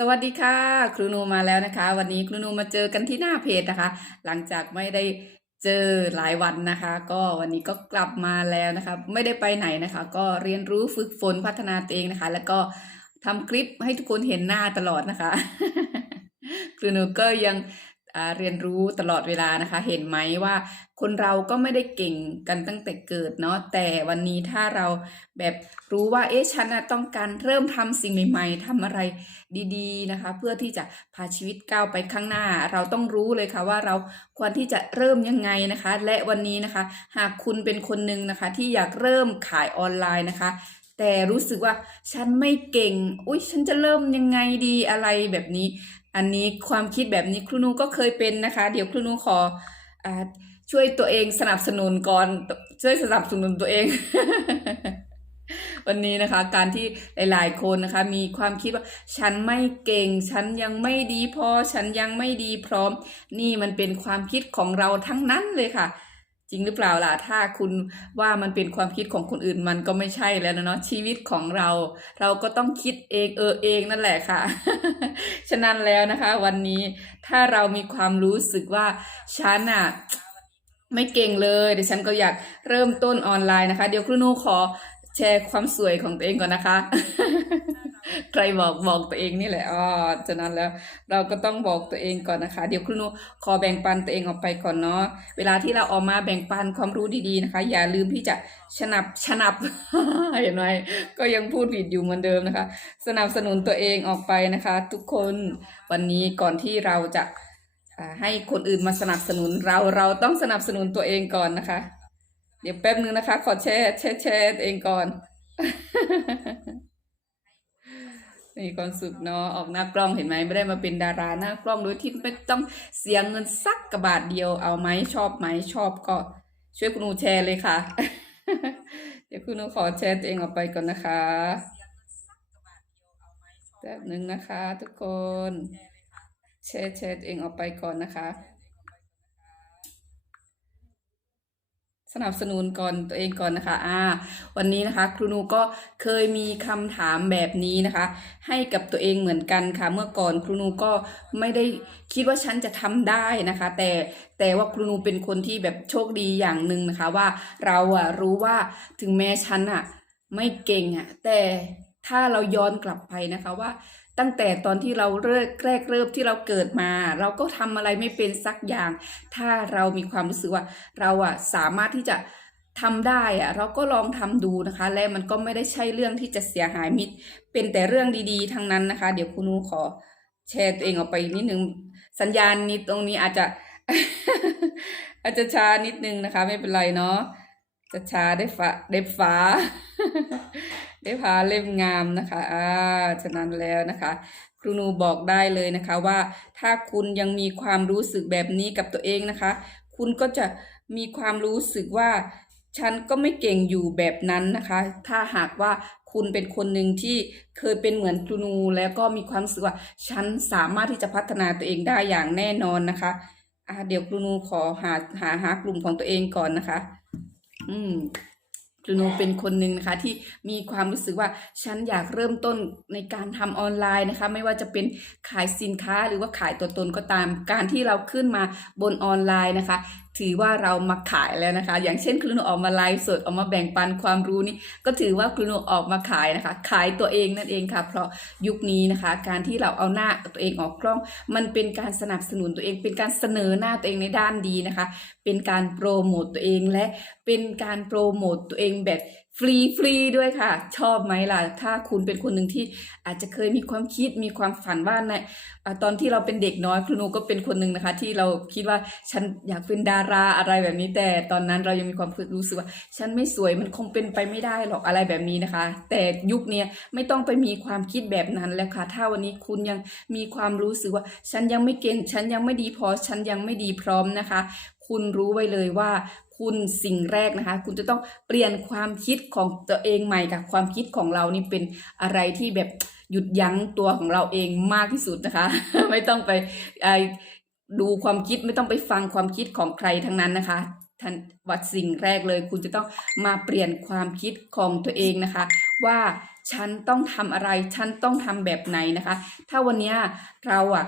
สวัสดีค่ะ ครูนูมาแล้วนะคะ วันนี้ครูนูมาเจอกันที่หน้าเพจนะคะ หลังจากไม่ได้เจอหลายวันนะคะ ก็วันนี้ก็กลับมาแล้วนะคะ ไม่ได้ไปไหนนะคะ ก็เรียนรู้ฝึกฝนพัฒนาตัวเองนะคะ แล้วก็ทำคลิปให้ทุกคนเห็นหน้าตลอดนะคะ ครูนูก็ยัง เรียนรู้ตลอดเวลานะคะ เห็นไหมว่าคนเราก็ไม่ได้เก่งกันตั้งแต่เกิดเนาะแต่วันนี้ถ้าเราแบบรู้ว่าเอ๊ะฉันนะต้องการเริ่มทำสิ่งใหม่ ๆทำอะไรดีๆนะคะ เพื่อที่จะพาชีวิตก้าวไปข้างหน้า เราต้องรู้เลยค่ะว่าเราควรที่จะเริ่มยังไงนะคะ และวันนี้นะคะ หากคุณเป็นคนหนึ่งนะคะ ที่อยากเริ่มขายออนไลน์นะคะแต่รู้สึกว่าฉันไม่เก่ง อุ๊ยฉันจะเริ่มยังไงดีอะไรแบบนี้ อันนี้ความคิดแบบนี้ครูนูก็เคยเป็นนะคะ เดี๋ยวครูนูขออช่วยตัวเองสนับสนุนก่อนช่วยสนับสนุนตัวเอง วันนี้นะคะ การที่หลายๆ คนนะคะ มีความคิดว่า ฉันไม่เก่ง ฉันยังไม่ดีพอ ฉันยังไม่ดีพร้อม นี่มันเป็นความคิดของเราทั้งนั้นเลยค่ะ จริงหรือเปล่าล่ะ ถ้าคุณว่ามันเป็นความคิดของคนอื่นมันก็ไม่ใช่แล้วนะเนาะชีวิตของเรา เราก็ต้องคิดเองเออเองนั่นแหละค่ะ ฉะนั้นแล้วนะคะ วันนี้ถ้าเรามีความรู้สึกว่าฉันอะไม่เก่งเลยเดี๋ยวฉันก็อยากเริ่มต้นออนไลน์นะคะ เดี๋ยวครูนูขอแชร์ความสวยของตัวเองก่อนนะคะ ใครบอกบอกตัวเองนี่แหละอ๋อฉะนั้นแล้ว เราก็ต้องบอกตัวเองก่อนนะคะ เดี๋ยวครูนูขอแบ่งปันตัวเองออกไปก่อนเนาะเวลาที่เราออกมาแบ่งปันความรู้ดีๆนะคะ อย่าลืมที่จะฉนับฉนับเห็นไหมก็ยังพูดผิดอยู่เหมือนเดิมนะคะ สนับสนุนตัวเองออกไปนะคะ ทุกคนวันนี้ก่อนที่เราจะให้คนอื่นมาสนับสนุนเราเราต้องสนับสนุนตัวเองก่อนนะคะ เดี๋ยวแป๊บนึงนะคะ ขอแชร์แชร์แชร์เองก่อน มีความสุขเนาะออกหน้ากล้องเห็นไหมไม่ได้มาเป็นดาราหน้ากล้องโดยที่ไม่ต้องเสียเงินสักกระบาทเดียวเอาไหมชอบไหมชอบก็ช่วยคุณนูแชร์เลยค่ะ เดี๋ยวคุณนูขอแชร์ตัวเองออกไปก่อนนะคะแป๊บนึงนะคะ ทุกคนแชร์แชร์ตัวเองออกไปก่อนนะคะ สนับสนุนก่อนตัวเองก่อนนะคะ อ่า วันนี้นะคะ ครูนูก็เคยมีคำถามแบบนี้นะคะ ให้กับตัวเองเหมือนกันค่ะ เมื่อก่อนครูนูก็ไม่ได้คิดว่าฉันจะทำได้นะคะ แต่แต่ว่าครูนูเป็นคนที่แบบโชคดีอย่างหนึ่งนะคะ ว่าเราอะรู้ว่าถึงแม้ฉันอะไม่เก่งอะแต่ถ้าเราย้อนกลับไปนะคะว่า ตั้งแต่ตอนที่เราเริ่มแรกเริ่มที่เราเกิดมา เราก็ทำอะไรไม่เป็นสักอย่าง ถ้าเรามีความรู้สึกว่าเราอะสามารถที่จะทำได้อะเราก็ลองทำดูนะคะ และมันก็ไม่ได้ใช่เรื่องที่จะเสียหายมิตรเป็นแต่เรื่องดีๆ ทั้งนั้นนะคะ เดี๋ยวคุณนูขอแชร์ตัวเองออกไปนิดนึงสัญญาณนี้ตรงนี้อาจจะ อาจจะช้านิดนึงนะคะ ไม่เป็นไรเนาะ จะช้าได้ฟ้าได้ฟ้า ได้ฟ้าเล่มงามนะคะอ่าฉะนั้นแล้วนะคะครูนูบอกได้เลยนะคะว่าถ้าคุณยังมีความรู้สึกแบบนี้กับตัวเองนะคะ คุณก็จะมีความรู้สึกว่า ฉันก็ไม่เก่งอยู่แบบนั้นนะคะ ถ้าหากว่าคุณเป็นคนหนึ่งที่เคยเป็นเหมือนครูนูแล้วก็มีความรู้สึกว่า ฉันสามารถที่จะพัฒนาตัวเองได้อย่างแน่นอนนะคะอ่าเดี๋ยวครูนูขอหาหาหากลุ่มของตัวเองก่อนนะคะ อืมจูนูเป็นคนหนึ่งนะคะที่มีความรู้สึกว่าฉันอยากเริ่มต้นในการทำออนไลน์นะคะ ไม่ว่าจะเป็นขายสินค้าหรือว่าขายตัวตนก็ตาม การที่เราขึ้นมาบนออนไลน์นะคะ ถือว่าเรามาขายแล้วนะคะ อย่างเช่นครูนูออกมาไลฟ์สดออกมาแบ่งปันความรู้นี่ก็ถือว่าครูนูออกมาขายนะคะ ขายตัวเองนั่นเองค่ะ เพราะยุคนี้นะคะ การที่เราเอาหน้าตัวเองออกกล้อง มันเป็นการสนับสนุนตัวเอง เป็นการเสนอหน้าตัวเองในด้านดีนะคะ เป็นการโปรโมตตัวเองและเป็นการโปรโมตตัวเองแบบ ฟรีฟรีด้วยค่ะ ชอบไหมล่ะ ถ้าคุณเป็นคนหนึ่งที่อาจจะเคยมีความคิดมีความฝันว่าในตอนที่เราเป็นเด็กน้อยครูนูก็เป็นคนหนึ่งนะคะ ที่เราคิดว่าฉันอยากเป็นดาราอะไรแบบนี้ แต่ตอนนั้นเรายังมีความรู้สึกว่า ฉันไม่สวยมันคงเป็นไปไม่ได้หรอกอะไรแบบนี้นะคะ แต่ยุคนี้ไม่ต้องไปมีความคิดแบบนั้นแล้วค่ะ ถ้าวันนี้คุณยังมีความรู้สึกว่า ฉันยังไม่เก่งฉันยังไม่ดีพอฉันยังไม่ดีพร้อมนะคะ คุณรู้ไว้เลยว่า คุณสิ่งแรกนะคะ คุณจะต้องเปลี่ยนความคิดของตัวเองใหม่กับความคิดของเรานี่เป็นอะไรที่แบบหยุดยั้งตัวของเราเองมากที่สุดนะคะ ไม่ต้องไปไดูความคิดไม่ต้องไปฟังความคิดของใครทั้งนั้นนะคะท่านวัดสิ่งแรกเลย คุณจะต้องมาเปลี่ยนความคิดของตัวเองนะคะ ว่าฉันต้องทำอะไร ฉันต้องทำแบบไหนนะคะ ถ้าวันนี้เราอะ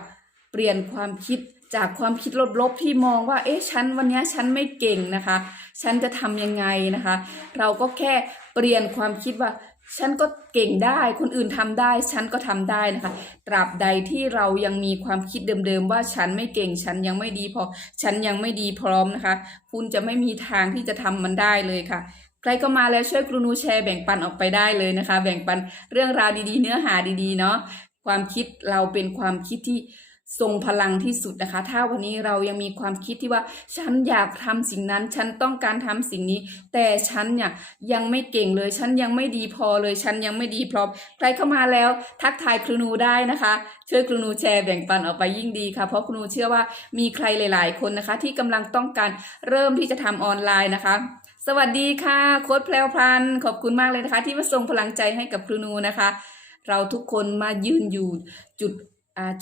เปลี่ยนความคิด จากความคิดลบๆที่มองว่า เอ๊ะฉันวันนี้ฉันไม่เก่งนะคะ ฉันจะทำยังไงนะคะ เราก็แค่เปลี่ยนความคิดว่า ฉันก็เก่งได้ คนอื่นทำได้ ฉันก็ทำได้นะคะ ตราบใดที่เรายังมีความคิดเดิมๆว่าฉันไม่เก่ง ฉันยังไม่ดีพอ ฉันยังไม่ดีพร้อมนะคะ คุณจะไม่มีทางที่จะทำมันได้เลยค่ะใครก็มาแล้วช่วยกรุณาแชร์แบ่งปันออกไปได้เลยนะคะ แบ่งปันเรื่องราวดีๆ เนื้อหาดีๆเนาะความคิดเราเป็นความคิดที่ ทรงพลังที่สุดนะคะ ถ้าวันนี้เรายังมีความคิดที่ว่า ฉันอยากทำสิ่งนั้น ฉันต้องการทำสิ่งนี้ แต่ฉันเนี่ยยังไม่เก่งเลย ฉันยังไม่ดีพอเลย ฉันยังไม่ดีพร้อม ใครเข้ามาแล้ว ทักทายครูนูได้นะคะ ช่วยครูนูแชร์แบ่งปันออกไปยิ่งดีค่ะ เพราะครูนูเชื่อว่ามีใครหลาย ๆ คนนะคะ ที่กำลังต้องการเริ่มที่จะทำออนไลน์นะคะ สวัสดีค่ะโค้ดแพลวพันขอบคุณมากเลยนะคะ ที่มาส่งพลังใจให้กับครูนูนะคะ เราทุกคนมายืนอยู่จุด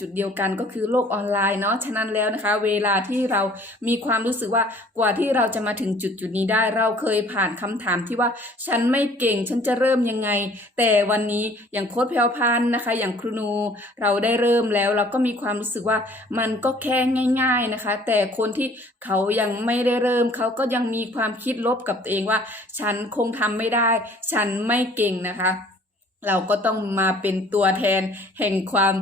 จุดเดียวกันก็คือโลกออนไลน์เนาะฉะนั้นแล้วนะคะ เวลาที่เรามีความรู้สึกว่ากว่าที่เราจะมาถึงจุดจุดนี้ได้ เราเคยผ่านคำถามที่ว่าฉันไม่เก่งฉันจะเริ่มยังไง แต่วันนี้อย่างโค้ดแพลวพันนะคะ อย่างครูนูเราได้เริ่มแล้ว เราก็มีความรู้สึกว่ามันก็แค่ง่าย ๆนะคะ แต่คนที่เขายังไม่ได้เริ่มเขาก็ยังมีความคิดลบกับตัวเองว่า ฉันคงทำไม่ได้ ฉันไม่เก่งนะคะ เราก็ต้องมาเป็นตัวแทนแห่งความ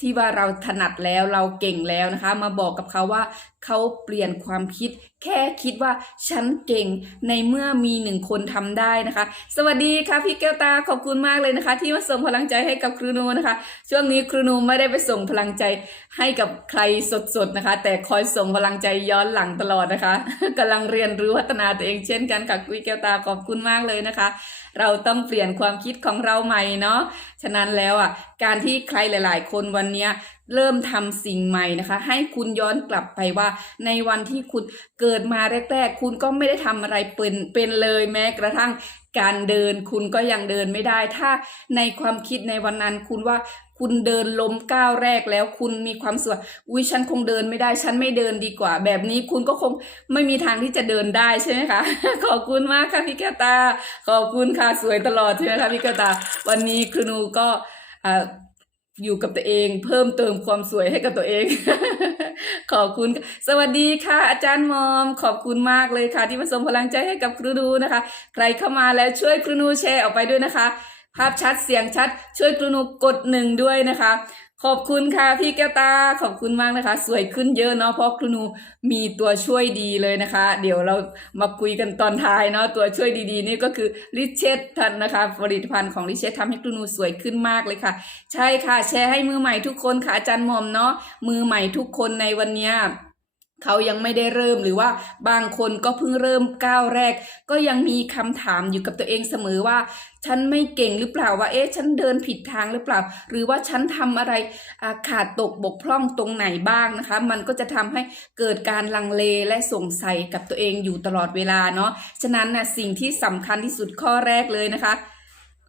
ที่ว่าเราถนัดแล้วเราเก่งแล้วนะคะ มาบอกกับเขาว่าเขาเปลี่ยนความคิด แค่คิดว่าฉันเก่งในเมื่อมีหนึ่งคนทำได้นะคะ สวัสดีค่ะพี่แก้วตาขอบคุณมากเลยนะคะ ที่มาส่งพลังใจให้กับครูนูนะคะ ช่วงนี้ครูนูไม่ได้ไปส่งพลังใจให้กับใครสดๆนะคะ แต่คอยส่งพลังใจย้อนหลังตลอดนะคะกำลังเรียนรู้พัฒนาตัวเองเช่นกันค่ะพี่แก้วตาขอบคุณมากเลยนะคะ เราต้องเปลี่ยนความคิดของเราใหม่เนาะฉะนั้นแล้วอะการที่ใครหลาย ๆ คนวันเนี้ยเริ่มทำสิ่งใหม่นะคะ ให้คุณย้อนกลับไปว่า ในวันที่คุณเกิดมาแรก ๆ คุณก็ไม่ได้ทำอะไรเป็นเป็นเลยแม้กระทั่งการเดินคุณก็ยังเดินไม่ได้ ถ้าในความคิดในวันนั้นคุณว่า คุณเดินล้มก้าวแรกแล้วคุณมีความสุขอุ้ยฉันคงเดินไม่ได้ฉันไม่เดินดีกว่า แบบนี้คุณก็คงไม่มีทางที่จะเดินได้ใช่ไหมคะ ขอบคุณมากค่ะพี่แกตา ขอบคุณค่ะสวยตลอดใช่ไหมคะพี่แกตา วันนี้ครูนูก็ออยู่กับตัวเอง เพิ่มเติมความสวยให้กับตัวเอง ขอบคุณ สวัสดีค่ะ อาจารย์มอม ขอบคุณมากเลยค่ะ ที่มาส่งพลังใจให้กับครูนูนะคะ ใครเข้ามาแล้วช่วยครูนูแชร์ออกไปด้วยนะคะ ภาพชัดเสียงชัด ช่วยครูนูกดหนึ่งด้วยนะคะ ขอบคุณค่ะพี่แก้วตาขอบคุณมากนะคะ สวยขึ้นเยอะเนาะเพราะครูนูมีตัวช่วยดีเลยนะคะ เดี๋ยวเรามาคุยกันตอนท้ายเนาะตัวช่วยดีๆ นี่ก็คือริเชตทันนะคะผลิตภัณฑ์ของริเชตทำให้ครูนูสวยขึ้นมากเลยค่ะ ใช่ค่ะ แชร์ให้มือใหม่ทุกคนค่ะอาจารย์หมอมเนาะมือใหม่ทุกคนในวันนี้ เขายังไม่ได้เริ่มหรือว่าบางคนก็เพิ่งเริ่มก้าวแรก ก็ยังมีคำถามอยู่กับตัวเองเสมอว่า ฉันไม่เก่งหรือเปล่าว่าเอ๊ะฉันเดินผิดทางหรือเปล่า หรือว่าฉันทำอะไรขาดตกบกพร่องตรงไหนบ้างนะคะ มันก็จะทำให้เกิดการลังเลและสงสัยกับตัวเองอยู่ตลอดเวลาเนาะฉะนั้นนะสิ่งที่สำคัญที่สุดข้อแรกเลยนะคะ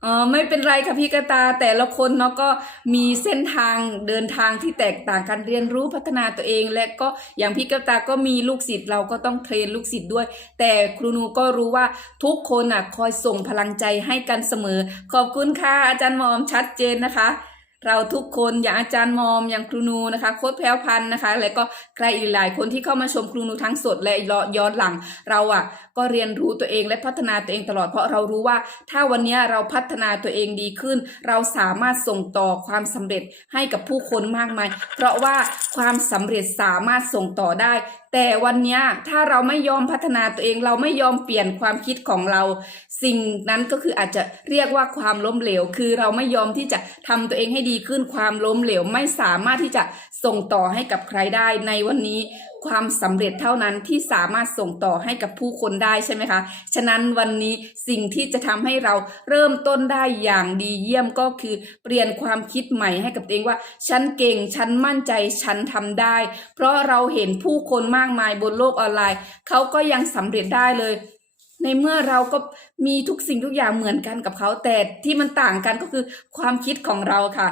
อ๋อไม่เป็นไรค่ะพี่กระตาแต่ละคนเนาะก็มีเส้นทางเดินทางที่แตกต่างกันเรียนรู้พัฒนาตัวเอง และก็อย่างพี่กระตาก็มีลูกศิษย์เราก็ต้องเทรนลูกศิษย์ด้วย แต่ครูนูก็รู้ว่าทุกคนอะคอยส่งพลังใจให้กันเสมอ ขอบคุณค่ะอาจารย์มอมชัดเจนนะคะ เราทุกคนอย่างอาจารย์มอมอย่างครูนูนะคะโค้ดแพรวพันนะคะ และก็ใครอีกหลายคนที่เข้ามาชมครูนูทั้งสดและย้อนหลังเราอะ ก็เรียนรู้ตัวเองและพัฒนาตัวเองตลอดเพราะเรารู้ว่า ถ้าวันนี้เราพัฒนาตัวเองดีขึ้น เราสามารถส่งต่อความสำเร็จให้กับผู้คนมากมาย เพราะว่าความสำเร็จสามารถส่งต่อได้ แต่วันนี้ถ้าเราไม่ยอมพัฒนาตัวเอง เราไม่ยอมเปลี่ยนความคิดของเรา สิ่งนั้นก็คืออาจจะเรียกว่าความล้มเหลว คือเราไม่ยอมที่จะทำตัวเองให้ดีขึ้นความล้มเหลวไม่สามารถที่จะส่งต่อให้กับใครได้ในวันนี้ ความสำเร็จเท่านั้นที่สามารถส่งต่อให้กับผู้คนได้ใช่ไหมคะ ฉะนั้นวันนี้สิ่งที่จะทำให้เราเริ่มต้นได้อย่างดีเยี่ยมก็คือเปลี่ยนความคิดใหม่ให้กับตัวเองว่า ฉันเก่ง ฉันมั่นใจ ฉันทำได้ เพราะเราเห็นผู้คนมากมายบนโลกออนไลน์ เขาก็ยังสำเร็จได้เลยในเมื่อเราก็มีทุกสิ่งทุกอย่างเหมือนกันกับเขา แต่ที่มันต่างกันก็คือความคิดของเราค่ะ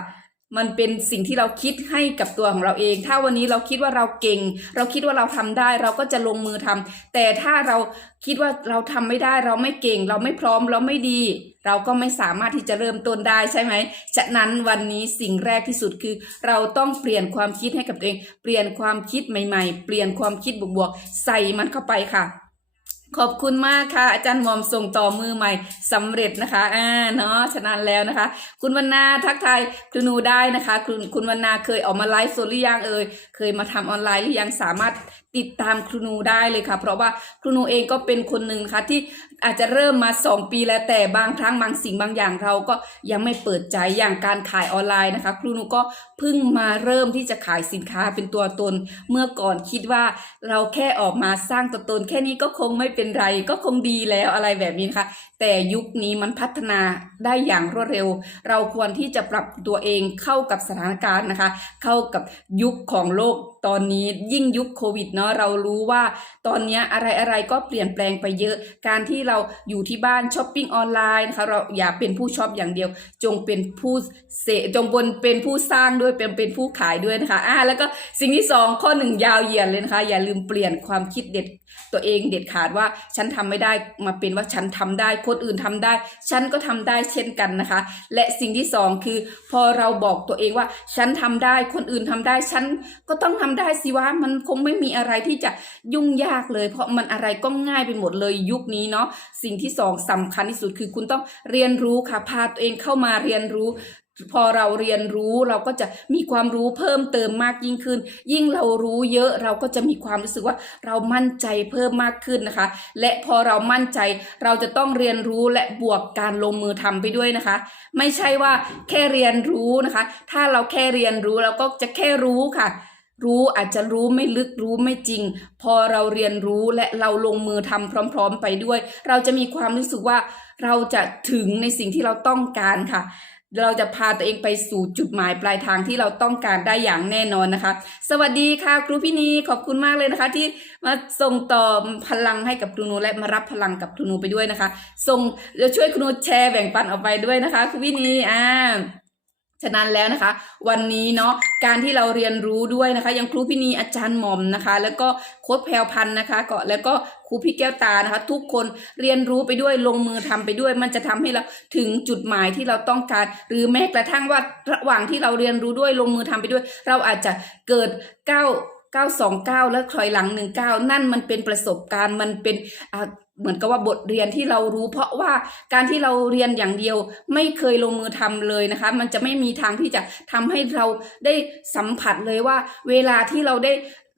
มันเป็นสิ่งที่เราคิดให้กับตัวของเราเอง ถ้าวันนี้เราคิดว่าเราเก่ง เราคิดว่าเราทำได้ เราก็จะลงมือทำแต่ถ้าเราคิดว่าเราทำไม่ได้ เราไม่เก่ง เราไม่พร้อม เราไม่ดี เราก็ไม่สามารถที่จะเริ่มต้นได้ใช่ไหม ฉะนั้นวันนี้สิ่งแรกที่สุดคือ เราต้องเปลี่ยนความคิดให้กับตัวเอง เปลี่ยนความคิดใหม่ ๆ เปลี่ยนความคิดบวกๆ ใส่มันเข้าไปค่ะ ขอบคุณมากค่ะ อาจารย์หมอมส่งต่อมือใหม่สำเร็จนะคะอ่าเนาะชนะแล้วนะคะ คุณวรรณาทักทายครูนูได้นะคะ คุณคุณวรรณาเคยออกมาไลฟ์สดหรือยังเอ่ยเคยมาทำออนไลน์หรือยังสามารถ ติดตามครูนูได้เลยค่ะ เพราะว่าครูนูเองก็เป็นคนหนึ่งค่ะที่อาจจะเริ่มมา 2 ปีแล้วแต่บางครั้งบางสิ่งบางอย่างเราก็ยังไม่เปิดใจอย่างการขายออนไลน์นะคะ ครูนูก็เพิ่งมาเริ่มที่จะขายสินค้าเป็นตัวตน เมื่อก่อนคิดว่าเราแค่ออกมาสร้างตัวตน แค่นี้ก็คงไม่เป็นไรก็คงดีแล้วอะไรแบบนี้นะคะแต่ยุคนี้มันพัฒนาได้อย่างรวดเร็ว เราควรที่จะปรับตัวเองเข้ากับสถานการณ์นะคะ เข้ากับยุคของโลก ตอนนี้ยิ่งยุคโควิดเนาะเรารู้ว่าตอนนี้อะไรอะไรก็เปลี่ยนแปลงไปเยอะ การที่เราอยู่ที่บ้านช้อปปิ้งออนไลน์นะคะเราอย่าเป็นผู้ช็อปอย่างเดียว จงเป็นผู้เสจงบนเป็นผู้สร้างด้วยเป็นเป็นผู้ขายด้วยนะคะอ่าแล้วก็สิ่งที่สองข้อหนึ่งยาวเหยียดเลยนะคะ อย่าลืมเปลี่ยนความคิดเด็ดตัวเองเด็ดขาดว่าฉันทำไม่ได้มาเป็นว่าฉันทำได้คนอื่นทำได้ ฉันก็ทำได้เช่นกันนะคะ และสิ่งที่สองคือ พอเราบอกตัวเองว่าฉันทำได้คนอื่นทำได้ฉันก็ต้องทำได้สิว่ามันคงไม่มีอะไรที่จะยุ่งยากเลย เพราะมันอะไรก็ง่ายไปหมดเลยยุคนี้เนาะสิ่งที่สองสำคัญที่สุดคือคุณต้องเรียนรู้ค่ะพาตัวเองเข้ามาเรียนรู้พอเราเรียนรู้เราก็จะมีความรู้เพิ่มเติมมากยิ่งขึ้น ยิ่งเรารู้เยอะเราก็จะมีความรู้สึกว่าเรามั่นใจเพิ่มมากขึ้นนะคะ และพอเรามั่นใจเราจะต้องเรียนรู้และบวกการลงมือทำไปด้วยนะคะ ไม่ใช่ว่าแค่เรียนรู้นะคะ ถ้าเราแค่เรียนรู้เราก็จะแค่รู้ค่ะ รู้อาจจะรู้ไม่ลึกรู้ไม่จริง พอเราเรียนรู้และเราลงมือทำพร้อม ๆ ไปด้วย เราจะมีความรู้สึกว่าเราจะถึงในสิ่งที่เราต้องการค่ะ เราจะพาตัวเองไปสู่จุดหมายปลายทางที่เราต้องการได้อย่างแน่นอนนะคะ สวัสดีค่ะครูพี่นีขอบคุณมากเลยนะคะ ที่มาส่งต่อพลังให้กับครูนูและมารับพลังกับครูนูไปด้วยนะคะ ส่งจะช่วยครูนูแชร์แบ่งปันออกไปด้วยนะคะครูพี่นีอ่า ฉะนั้นแล้วนะคะ วันนี้เนาะการที่เราเรียนรู้ด้วยนะคะ ยังครูพี่นีอาจารย์หม่อมนะคะ แล้วก็โค้ดแพรวพันธ์นะคะก็แล้วก็ครูพี่แก้วตานะคะ ทุกคนเรียนรู้ไปด้วยลงมือทำไปด้วย มันจะทำให้เราถึงจุดหมายที่เราต้องการ หรือแม้กระทั่งว่าระหว่างที่เราเรียนรู้ด้วยลงมือทำไปด้วย เราอาจจะเกิดก้าวก้าวสองก้าวแล้วถอยหลังหนึ่งก้าวนั่นมันเป็นประสบการณ์มันเป็นอ่า เหมือนกับว่าบทเรียนที่เรารู้ เพราะว่าการที่เราเรียนอย่างเดียวไม่เคยลงมือทำเลยนะคะ มันจะไม่มีทางที่จะทำให้เราได้สัมผัสเลยว่า เวลาที่เราได้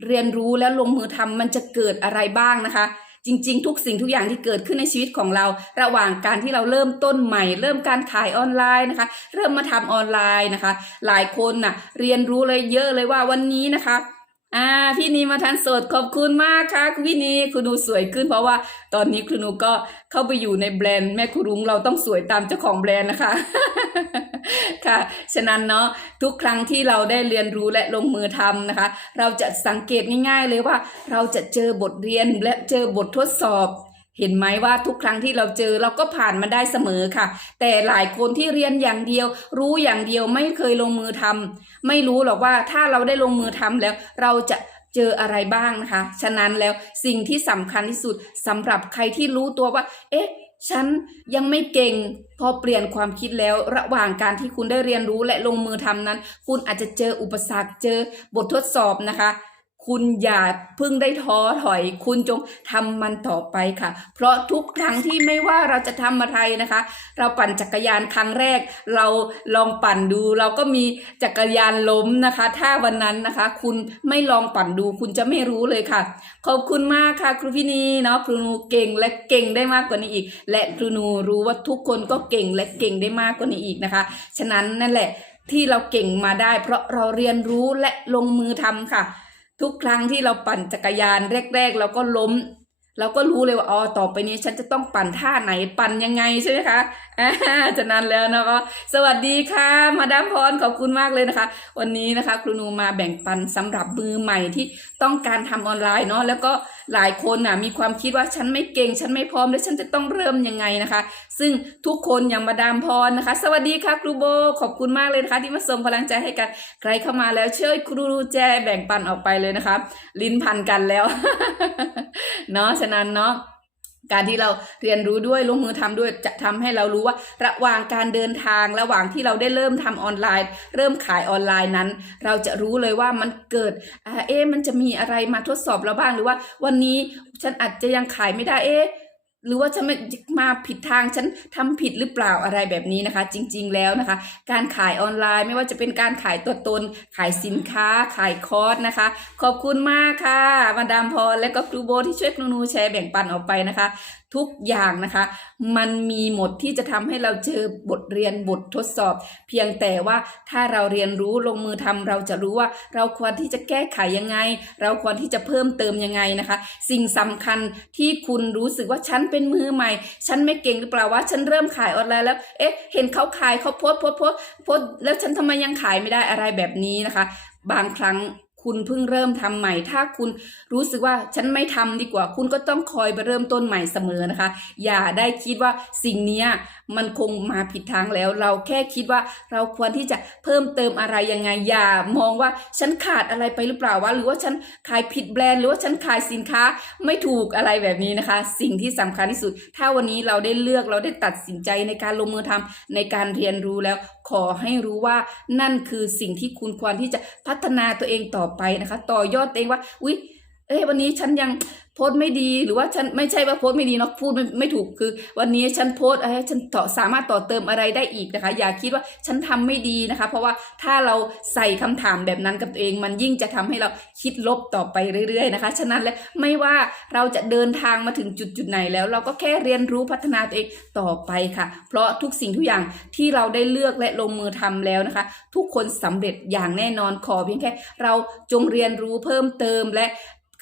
เรียนรู้แล้วลงมือทำมันจะเกิดอะไรบ้างนะคะ จริง ๆ ทุกสิ่งทุกอย่างที่เกิดขึ้นในชีวิตของเรา ระหว่างการที่เราเริ่มต้นใหม่ เริ่มการขายออนไลน์นะคะ เริ่มมาทำออนไลน์นะคะ หลายคนน่ะเรียนรู้เลยเยอะเลยว่าวันนี้นะคะ อ่าพี่นีมาทันสดขอบคุณมากค่ะคุณพี่นีคุณหนูสวยขึ้น เพราะว่าตอนนี้คุณหนูก็เข้าไปอยู่ในแบรนด์แม่คุรุงเราต้องสวยตามเจ้าของแบรนด์นะคะ ค่ะ ฉะนั้นเนาะทุกครั้งที่เราได้เรียนรู้และลงมือทำนะคะ เราจะสังเกตง่าย ๆ เลยว่า เราจะเจอบทเรียนและเจอบททดสอบ เห็นไหมว่าทุกครั้งที่เราเจอเราก็ผ่านมาได้เสมอค่ะ แต่หลายคนที่เรียนอย่างเดียว รู้อย่างเดียวไม่เคยลงมือทำไม่รู้หรอกว่าถ้าเราได้ลงมือทำแล้ว เราจะเจออะไรบ้างนะคะ ฉะนั้นแล้วสิ่งที่สำคัญที่สุดสำหรับใครที่รู้ตัวว่า เอ๊ะฉันยังไม่เก่งพอเปลี่ยนความคิดแล้วระหว่างการที่คุณได้เรียนรู้และลงมือทำนั้น คุณอาจจะเจออุปสรรคเจอบททดสอบนะคะ คุณอย่าเพิ่งได้ท้อถอย คุณจงทำมันต่อไปค่ะ เพราะทุกครั้งที่ไม่ว่าเราจะทำอะไรนะคะ เราปั่นจักรยานครั้งแรก เราลองปั่นดู เราก็มีจักรยานล้มนะคะ ถ้าวันนั้นนะคะ คุณไม่ลองปั่นดู คุณจะไม่รู้เลยค่ะ ขอบคุณมากค่ะ ครูพี่นีเนาะครูนูเก่งและเก่งได้มากกว่านี้อีก และครูนูรู้ว่าทุกคนก็เก่งและเก่งได้มากกว่านี้อีกนะคะ ฉะนั้นนั่นแหละที่เราเก่งมาได้ เพราะเราเรียนรู้และลงมือทำค่ะ ทุกครั้งที่เราปั่นจักรยานแรก ๆ เราก็ล้ม เราก็รู้เลยว่าอ๋อต่อไปนี้ฉันจะต้องปั่นท่าไหนปั่นยังไงใช่ไหมคะอ่าฉะนั้นแล้วนะคะสวัสดีค่ะมาดามพรขอบคุณมากเลยนะคะ วันนี้นะคะ ครูนูมาแบ่งปันสำหรับมือใหม่ที่ต้องการทำออนไลน์เนาะแล้วก็หลายคนน่ะมีความคิดว่าฉันไม่เก่ง ฉันไม่พร้อมแล้วฉันจะต้องเริ่มยังไงนะคะ ซึ่งทุกคนอย่างมาดามพรนะคะ สวัสดีค่ะครูโบ ขอบคุณมากเลยนะคะ ที่มาส่งพลังใจให้กันใครเข้ามาแล้วเชิญครูรูแจแบ่งปันออกไปเลยนะคะ ลิ้นพันกันแล้วเนาะฉะนั้นเนาะ การที่เราเรียนรู้ด้วยลงมือทำด้วยจะทำให้เรารู้ว่า ระหว่างการเดินทางระหว่างที่เราได้เริ่มทำออนไลน์ เริ่มขายออนไลน์นั้น เราจะรู้เลยว่ามันเกิดอเอ๊ะมันจะมีอะไรมาทดสอบเราบ้างหรือว่า วันนี้ฉันอาจจะยังขายไม่ได้เอ๊ะ หรือว่าฉันมาผิดทางฉันทำผิดหรือเปล่าอะไรแบบนี้นะคะ จริง ๆ แล้วนะคะ การขายออนไลน์ไม่ว่าจะเป็นการขายตัวตน ขายสินค้า ขายคอร์สนะคะ ขอบคุณมากค่ะ มาดามพรและก็ครูโบที่ช่วยครูนูแชร์แบ่งปันออกไปนะคะทุกอย่างนะคะ มันมีหมดที่จะทำให้เราเจอบทเรียนบททดสอบ เพียงแต่ว่าถ้าเราเรียนรู้ลงมือทำเราจะรู้ว่าเราควรที่จะแก้ไขยังไง เราควรที่จะเพิ่มเติมยังไงนะคะ สิ่งสำคัญที่คุณรู้สึกว่าฉันเป็นมือใหม่ ฉันไม่เก่งหรือเปล่าว่าฉันเริ่มขายออนไลน์แล้ว เอ๊ะ เห็นเขาขายเขาโพสโพสโพสโพสแล้วฉันทำไมยังขายไม่ได้อะไรแบบนี้นะคะ บางครั้ง คุณเพิ่งเริ่มทำใหม่ ถ้าคุณรู้สึกว่าฉันไม่ทำดีกว่า คุณก็ต้องคอยไปเริ่มต้นใหม่เสมอนะคะ อย่าได้คิดว่าสิ่งนี้มันคงมาผิดทางแล้ว เราแค่คิดว่าเราควรที่จะเพิ่มเติมอะไรยังไง อย่ามองว่าฉันขาดอะไรไปหรือเปล่าวะหรือว่าฉันขายผิดแบรนด์หรือว่าฉันขายสินค้าไม่ถูกอะไรแบบนี้นะคะ สิ่งที่สำคัญที่สุด ถ้าวันนี้เราได้เลือกเราได้ตัดสินใจในการลงมือทำในการเรียนรู้แล้ว ขอให้รู้ว่านั่นคือสิ่งที่คุณควรที่จะพัฒนาตัวเองต่อไปนะคะ ต่อยอดตัวเองว่าอุ๊ย เอ้ยวันนี้ฉันยังโพสต์ไม่ดีหรือว่าฉันไม่ใช่ว่าโพสต์ไม่ดีเนาะพูดไม่ไม่ถูกคือ วันนี้ฉันโพสต์อะไรฉันต่อสามารถต่อเติมอะไรได้อีกนะคะ อย่าคิดว่าฉันทำไม่ดีนะคะ เพราะว่าถ้าเราใส่คำถามแบบนั้นกับตัวเอง มันยิ่งจะทำให้เราคิดลบต่อไปเรื่อย ๆ นะคะ ฉะนั้นแล้วไม่ว่าเราจะเดินทางมาถึงจุดจุดไหนแล้ว เราก็แค่เรียนรู้พัฒนาตัวเองต่อไปค่ะ เพราะทุกสิ่งทุกอย่างที่เราได้เลือกและลงมือทำแล้วนะคะ ทุกคนสำเร็จอย่างแน่นอนขอเพียงแค่ เราจงเรียนรู้เพิ่มเติมและ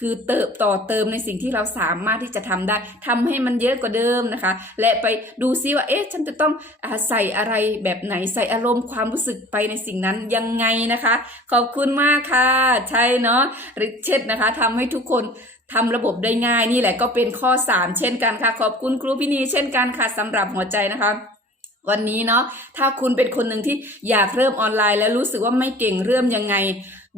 คือเติบต่อเติมในสิ่งที่เราสามารถที่จะทำได้ทำให้มันเยอะกว่าเดิมนะคะ และไปดูซิว่าเอ๊ะฉันจะต้องอใส่อะไรแบบไหนใส่อารมณ์ความรู้สึกไปในสิ่งนั้นยังไงนะคะ ขอบคุณมากค่ะ ใช่เนาะริเชตนะคะทำให้ทุกคนทำระบบได้ง่ายนี่แหละก็เป็นข้อ 3 เช่นกันค่ะ ขอบคุณครูพี่นีเช่นกันค่ะสำหรับหัวใจนะคะวันนี้เนาะถ้าคุณเป็นคนหนึ่งที่อยากเริ่มออนไลน์ แล้วรู้สึกว่าไม่เก่งเริ่มยังไง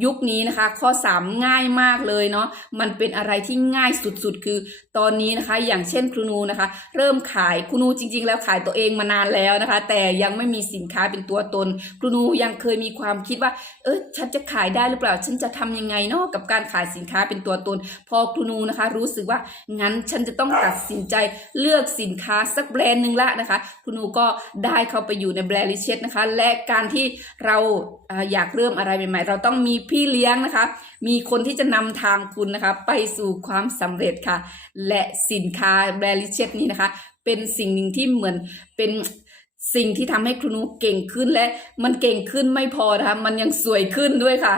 ยุคนี้นะคะ ข้อ 3 ง่ายมากเลยเนาะมันเป็นอะไรที่ง่ายสุดๆ คือตอนนี้นะคะ อย่างเช่นครูนูนะคะ เริ่มขายครูนูจริง ๆ แล้วขายตัวเองมานานแล้วนะคะ แต่ยังไม่มีสินค้าเป็นตัวตนครูนูยังเคยมีความคิดว่า เออฉันจะขายได้หรือเปล่า ฉันจะทำยังไงเนาะกับการขายสินค้าเป็นตัวตน พอครูนูนะคะ รู้สึกว่างั้นฉันจะต้องตัดสินใจเลือกสินค้าสักแบรนด์หนึ่งละนะคะครูนูก็ได้เข้าไปอยู่ในแบรนด์ลิเชตนะคะ และการที่เราอยากเริ่มอะไรใหม่ ๆ เราต้องมีพี่เลี้ยงนะคะ มีคนที่จะนำทางคุณนะคะ ไปสู่ความสำเร็จค่ะ และสินค้าแบรนด์ลิเชตนี้นะคะ เป็นสิ่งหนึ่งที่เหมือนเป็นสิ่งที่ทำให้ครูนูเก่งขึ้นและมันเก่งขึ้นไม่พอนะคะมันยังสวยขึ้นด้วยค่ะ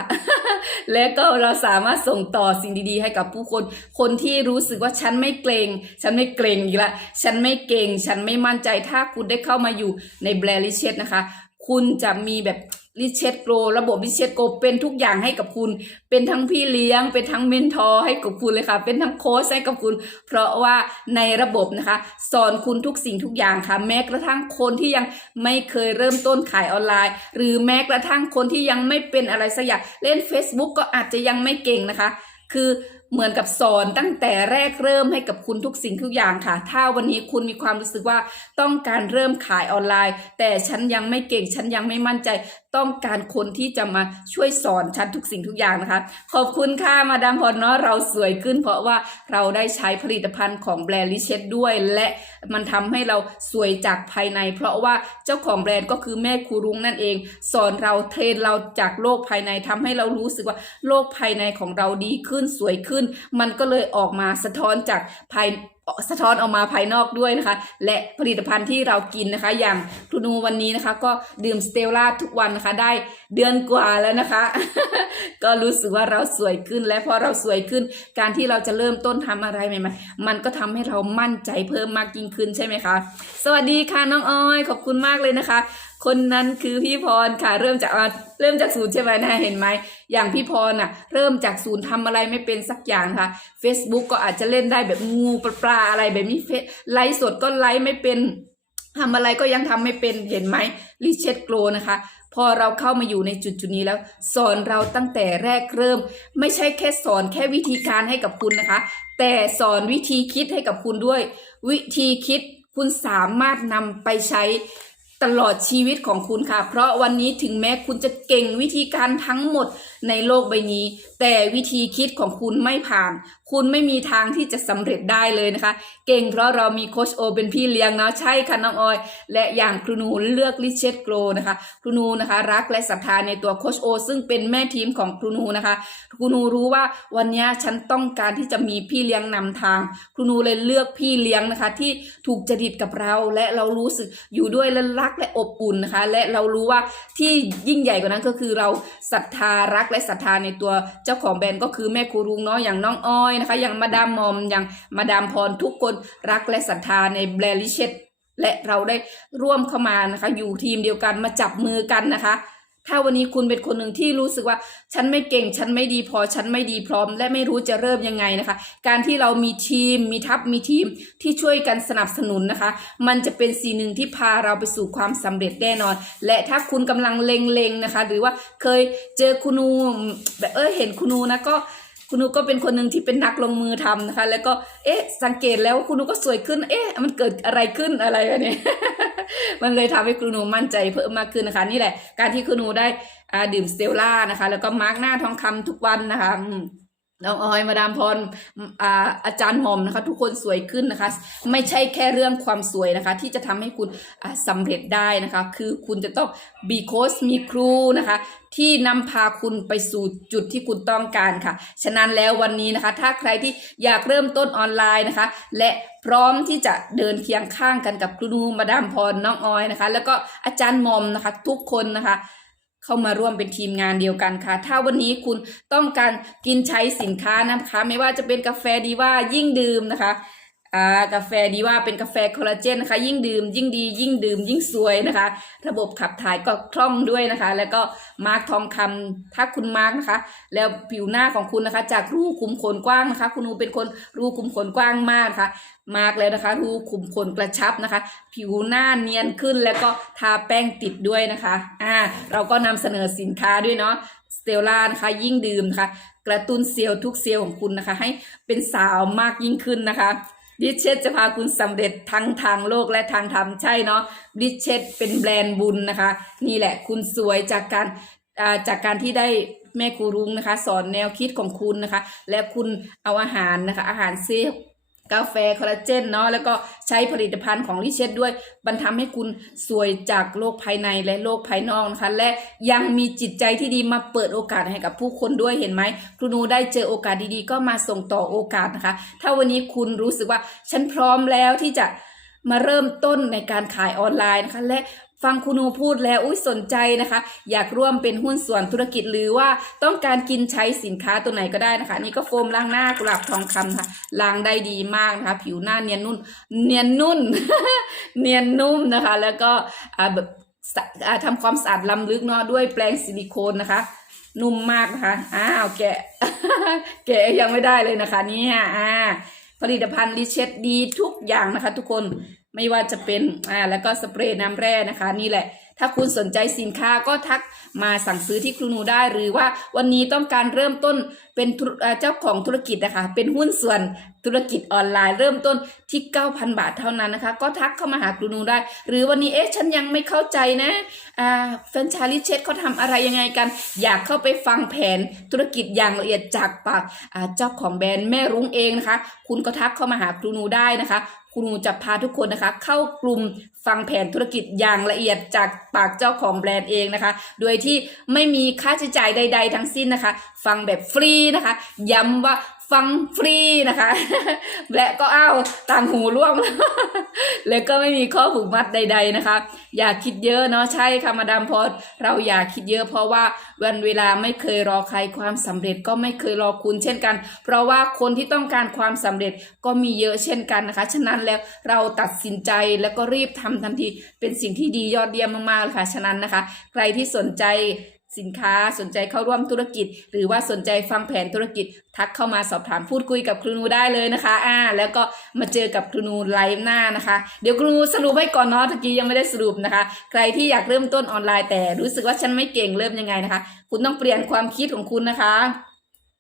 และก็เราสามารถส่งต่อสิ่งดีๆ ให้กับผู้คน คนที่รู้สึกว่าฉันไม่เกรง ฉันไม่เกรงอีกละฉันไม่เก่ง ฉันไม่มั่นใจถ้าคุณได้เข้ามาอยู่ในแบรนด์ลิเชตนะคะ คุณจะมีแบบ ลิเชตโกระบบลิเชตโกเป็นทุกอย่างให้กับคุณ เป็นทั้งพี่เลี้ยง เป็นทั้งเมนทอร์ให้กับคุณเลยค่ะ เป็นทั้งโค้ชให้กับคุณ เพราะว่าในระบบนะคะ สอนคุณทุกสิ่งทุกอย่างค่ะ แม้กระทั่งคนที่ยังไม่เคยเริ่มต้นขายออนไลน์ หรือแม้กระทั่งคนที่ยังไม่เป็นอะไรสักอย่างเล่น Facebook ก็อาจจะยังไม่เก่งนะคะ คือเหมือนกับสอนตั้งแต่แรกเริ่มให้กับคุณทุกสิ่งทุกอย่างค่ะ ถ้าวันนี้คุณมีความรู้สึกว่าต้องการเริ่มขายออนไลน์ แต่ฉันยังไม่เก่ง ฉันยังไม่มั่นใจ ต้องการคนที่จะมาช่วยสอนฉันทุกสิ่งทุกอย่างนะคะ ขอบคุณค่ะมาดามพรเนาะเราสวยขึ้น เพราะว่าเราได้ใช้ผลิตภัณฑ์ของแบรนด์ลิเชตด้วย และมันทำให้เราสวยจากภายใน เพราะว่าเจ้าของแบรนด์ก็คือแม่ครูรุ้งนั่นเอง สอนเราเทรนเราจากโลกภายในทำให้เรารู้สึกว่าโลกภายในของเราดีขึ้นสวยขึ้น มันก็เลยออกมาสะท้อนจากภาย สะท้อนออกมาภายนอกด้วยนะคะ และผลิตภัณฑ์ที่เรากินนะคะ อย่างครูนูวันนี้นะคะ ก็ดื่มสเตลล่าทุกวันนะคะ ได้เดือนกว่าแล้วนะคะ ก็รู้สึกว่าเราสวยขึ้น และพอเราสวยขึ้น การที่เราจะเริ่มต้นทำอะไรใหม่ๆมันก็ทำให้เรามั่นใจเพิ่มมากยิ่งขึ้นใช่ไหมคะ สวัสดีค่ะน้องออย ขอบคุณมากเลยนะคะ คนนั้นคือพี่พรค่ะ เริ่มจากเริ่มจากศูนย์ใช่ไหมนะเห็นไหมอย่างพี่พรน่ะ เริ่มจากศูนย์ทำอะไรไม่เป็นสักอย่างค่ะ Facebook ก็อาจจะเล่นได้แบบงูปลาปลาอะไรแบบนี้เฟไลฟ์สดก็ไลฟ์ไม่เป็นทำอะไรก็ยังทำไม่เป็นเห็นไหมรีเชตโกลนะคะ พอเราเข้ามาอยู่ในจุดจุดนี้แล้ว สอนเราตั้งแต่แรกเริ่ม ไม่ใช่แค่สอนแค่วิธีการให้กับคุณนะคะ แต่สอนวิธีคิดให้กับคุณด้วย วิธีคิดคุณสามารถนำไปใช้ ตลอดชีวิตของคุณค่ะ เพราะวันนี้ถึงแม้คุณจะเก่งวิธีการทั้งหมดในโลกใบนี้ แต่วิธีคิดของคุณไม่ผ่านคุณไม่มีทางที่จะสำเร็จได้เลยนะคะ เก่งเพราะเรามีโคชโอเป็นพี่เลี้ยงเนาะใช่ค่ะน้องออย และอย่างครูนูเลือกลิเชตโกรนะคะ ครูนูนะคะรักและศรัทธาในตัวโคชโอ ซึ่งเป็นแม่ทีมของครูนูนะคะ ครูนูรู้ว่าวันนี้ฉันต้องการที่จะมีพี่เลี้ยงนำทาง ครูนูเลยเลือกพี่เลี้ยงนะคะ ที่ถูกจริตกับเราและเรารู้สึกอยู่ด้วยและรักและอบอุ่นนะคะ และเรารู้ว่าที่ยิ่งใหญ่กว่านั้นก็คือเราศรัทธารักและศรัทธาในตัวเจ้าของแบรนด์ก็คือแม่ครูรุงเนาะอย่างน้องอ้อยนะคะ อย่างมาดามมอมอย่างมาดามพรทุกคนรักและศรัทธาในแบรลิเชตและเราได้ร่วมเข้ามานะคะ อยู่ทีมเดียวกันมาจับมือกันนะคะ ถ้าวันนี้คุณเป็นคนหนึ่งที่รู้สึกว่า ฉันไม่เก่ง ฉันไม่ดีพอ ฉันไม่ดีพร้อม และไม่รู้จะเริ่มยังไงนะคะ การที่เรามีทีม มีทัพมีทีมที่ช่วยกันสนับสนุนนะคะ มันจะเป็นสิ่งหนึ่งที่พาเราไปสู่ความสำเร็จแน่นอน และถ้าคุณกำลังเล็งๆนะคะ หรือว่าเคยเจอคุณูแบบเออเห็นคุณูนะก็ คุณนูก็เป็นคนหนึ่งที่เป็นนักลงมือทำนะคะ แล้วก็เอ๊ะ สังเกตแล้วคุณนูก็สวยขึ้น เอ๊ะ มันเกิดอะไรขึ้นอะไรแบบนี้มันเลยทำให้ครูนูมั่นใจเพิ่มมากขึ้นนะคะ นี่แหละ การที่คุณนูได้อ่าดื่มสเตลล่านะคะ แล้วก็มาร์กหน้าทองคำทุกวันนะคะ น้องออยมาดามพรอ่าอาจารย์หม่อมนะคะ ทุกคนสวยขึ้นนะคะ ไม่ใช่แค่เรื่องความสวยนะคะ ที่จะทำให้คุณอ่าสำเร็จได้นะคะ คือคุณจะต้องบีโคสมีครูนะคะ ที่นำพาคุณไปสู่จุดที่คุณต้องการค่ะ ฉะนั้นแล้ววันนี้นะคะ ถ้าใครที่อยากเริ่มต้นออนไลน์นะคะ และพร้อมที่จะเดินเคียงข้างกันกับครูนูมาดามพรน้องออยนะคะ แล้วก็อาจารย์หมอมนะคะ ทุกคนนะคะ เข้ามาร่วมเป็นทีมงานเดียวกันค่ะ ถ้าวันนี้คุณต้องการกินใช้สินค้านะคะ ไม่ว่าจะเป็นกาแฟดีว่ายิ่งดื่มนะคะ อ่ากาแฟดีว่าเป็นกาแฟคอลลาเจนนะคะ ยิ่งดื่ม ยิ่งดี ยิ่งดื่ม ยิ่งสวยนะคะ ระบบขับถ่ายก็คล่องด้วยนะคะ แล้วก็มาร์กทองคำถ้าคุณมาร์กนะคะ แล้วผิวหน้าของคุณนะคะ จากรูขุมขนกว้างนะคะ คุณนูเป็นคนรูขุมขนกว้างมากค่ะมาร์กแล้วนะคะรูขุมขนกระชับนะคะ ผิวหน้าเนียนขึ้นแล้วก็ทาแป้งติดด้วยนะคะอ่าเราก็นำเสนอสินค้าด้วยเนาะสเตลล่านะคะยิ่งดื่มนะคะ กระตุ้นเซลล์ทุกเซลล์ของคุณนะคะ ให้เป็นสาวมากยิ่งขึ้นนะคะ ดิเชตจะพาคุณสำเร็จทั้งทางโลกและทางธรรมใช่เนาะดิเชตเป็นแบรนด์บุญนะคะ นี่แหละคุณสวยจากการอ่าจากการที่ได้แม่ครูรุ้งนะคะ สอนแนวคิดของคุณนะคะ และคุณเอาอาหารนะคะ อาหารเซฟ กาแฟคอลลาเจนเนาะแล้วก็ใช้ผลิตภัณฑ์ของลิเชตด้วยมันทำให้คุณสวยจากโลกภายในและโลกภายนอกนะคะและยังมีจิตใจที่ดีมาเปิดโอกาสให้กับผู้คนด้วยเห็นไหมครูนูได้เจอโอกาสดีๆ ก็มาส่งต่อโอกาสนะคะ ถ้าวันนี้คุณรู้สึกว่าฉันพร้อมแล้วที่จะมาเริ่มต้นในการขายออนไลน์นะคะและ ฟังคุณนูพูดแล้วอุ้ยสนใจนะคะ อยากร่วมเป็นหุ้นส่วนธุรกิจหรือว่าต้องการกินใช้สินค้าตัวไหนก็ได้นะคะนี่ก็โฟมล้างหน้ากุหลาบทองคำค่ะล้างได้ดีมากนะคะ ผิวหน้าเนียนนุ่น เนียนนุ่น เนียนนุ่มนะคะ แล้วก็อ่าแบบทำความสะอาดล้ำลึกเนาะด้วยแปรงซิลิโคนนะคะ นุ่มมากนะคะอ้าวแกะ แกะยังไม่ได้เลยนะคะเนี่ยอ่าผลิตภัณฑ์ลิเชตดีทุกอย่างนะคะ ทุกคน ไม่ว่าจะเป็นอ่าแล้วก็สเปรย์น้ำแร่นะคะ นี่แหละ ถ้าคุณสนใจสินค้าก็ทักมาสั่งซื้อที่ครูนูได้หรือว่าวันนี้ต้องการเริ่มต้นเป็นเจ้าของธุรกิจนะคะ เป็นหุ้นส่วนธุรกิจออนไลน์ เริ่มต้นที่ 9,000 บาทเท่านั้นนะคะ ก็ทักเข้ามาหาครูนูได้ หรือวันนี้เอ๊ะฉันยังไม่เข้าใจนะอ่าแฟนชส์ลิเชตเขาทำอะไรยังไงกัน อยากเข้าไปฟังแผนธุรกิจอย่างละเอียดจากปากเจ้าของแบรนด์แม่รุ้งเองนะคะ คุณก็ทักเข้ามาหาครูนูได้นะคะ ครูนูจะพาทุกคนนะคะ เข้ากลุ่มฟังแผนธุรกิจอย่างละเอียดจากปากเจ้าของแบรนด์เองนะคะ โดยที่ไม่มีค่าใช้จ่ายใด ๆ ทั้งสิ้นนะคะ ฟังแบบฟรีนะคะ ย้ำว่า ฟังฟรีนะคะ และก็เอาต่างหูร่วงแล้วก็ไม่มีข้อผูกมัดใด ๆนะคะ อย่าคิดเยอะเนาะใช่ค่ะมาดามพอเราอย่าคิดเยอะเพราะว่าวันเวลาไม่เคยรอใครความสำเร็จก็ไม่เคยรอคุณเช่นกัน เพราะว่าคนที่ต้องการความสำเร็จก็มีเยอะเช่นกันนะคะ ฉะนั้นแล้วเราตัดสินใจแล้วก็รีบทำทันทีเป็นสิ่งที่ดียอดเยี่ยมมากๆค่ะฉะนั้นนะคะ ใครที่สนใจ สินค้าสนใจเข้าร่วมธุรกิจ หรือว่าสนใจฟังแผนธุรกิจ ทักเข้ามาสอบถามพูดคุยกับครูนูได้เลยนะคะอ่าแล้วก็มาเจอกับครูนูไลฟ์หน้านะคะ เดี๋ยวครูนูสรุปให้ก่อนเนาะตะกี้ยังไม่ได้สรุปนะคะ ใครที่อยากเริ่มต้นออนไลน์แต่รู้สึกว่าฉันไม่เก่งเริ่มยังไงนะคะ คุณต้องเปลี่ยนความคิดของคุณนะคะ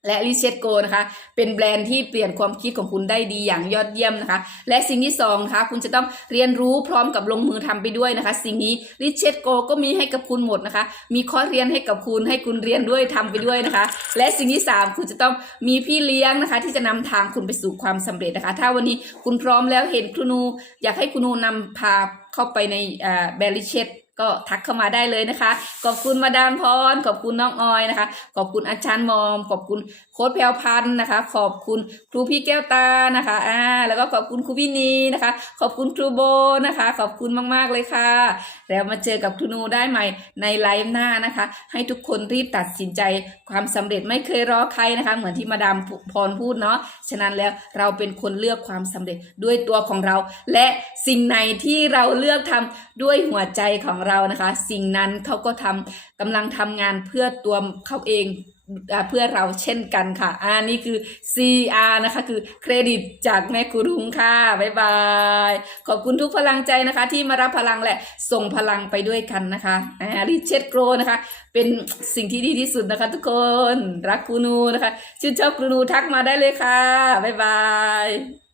และลิเชตโกนะคะ เป็นแบรนด์ที่เปลี่ยนความคิดของคุณได้ดีอย่างยอดเยี่ยมนะคะ และสิ่งที่สองนะคะคุณจะต้องเรียนรู้พร้อมกับลงมือทำไปด้วยนะคะ สิ่งนี้ลิเชตโกก็มีให้กับคุณหมดนะคะ มีคอเรียนให้กับคุณให้คุณเรียนด้วยทำไปด้วยนะคะ และสิ่งที่สามคุณจะต้องมีพี่เลี้ยงนะคะ ที่จะนำทางคุณไปสู่ความสำเร็จนะคะ ถ้าวันนี้คุณพร้อมแล้วเห็นครูนู อยากให้ครูนูนำพาเข้าไปในแบรนด์ลิเชต ก็ทักเข้ามาได้เลยนะคะ ขอบคุณมาดามพร ขอบคุณน้องออยนะคะ ขอบคุณอาจารย์มอม ขอบคุณโค้ดแพรวพันธ์นะคะ ขอบคุณครูพี่แก้วตานะคะ อ่า แล้วก็ขอบคุณครูพี่นีนะคะ ขอบคุณครูโบนะคะ ขอบคุณมากๆเลยค่ะ แล้วมาเจอกับครูนูได้ใหม่ในไลฟ์หน้านะคะ ให้ทุกคนรีบตัดสินใจความสำเร็จไม่เคยรอใครนะคะ เหมือนที่มาดามพรพูดเนาะ ฉะนั้นแล้วเราเป็นคนเลือกความสำเร็จด้วยตัวของเรา และสิ่งไหนที่เราเลือกทำด้วยหัวใจของเรานะคะ สิ่งนั้นเขาก็ทำกำลังทำงานเพื่อตัวเขาเองเพื่อเราเช่นกันค่ะอ่านี่คือ CR นะคะคือเครดิตจากแม่ครูรุ้งค่ะ บ๊ายบาย ขอบคุณทุกพลังใจนะคะ ที่มารับพลังและส่งพลังไปด้วยกันนะคะอาริเชตโกรนะคะ เป็นสิ่งที่ดีที่สุดนะคะทุกคน รักครูนูนะคะ ชื่นชอบครูนูทักมาได้เลยค่ะ บ๊ายบาย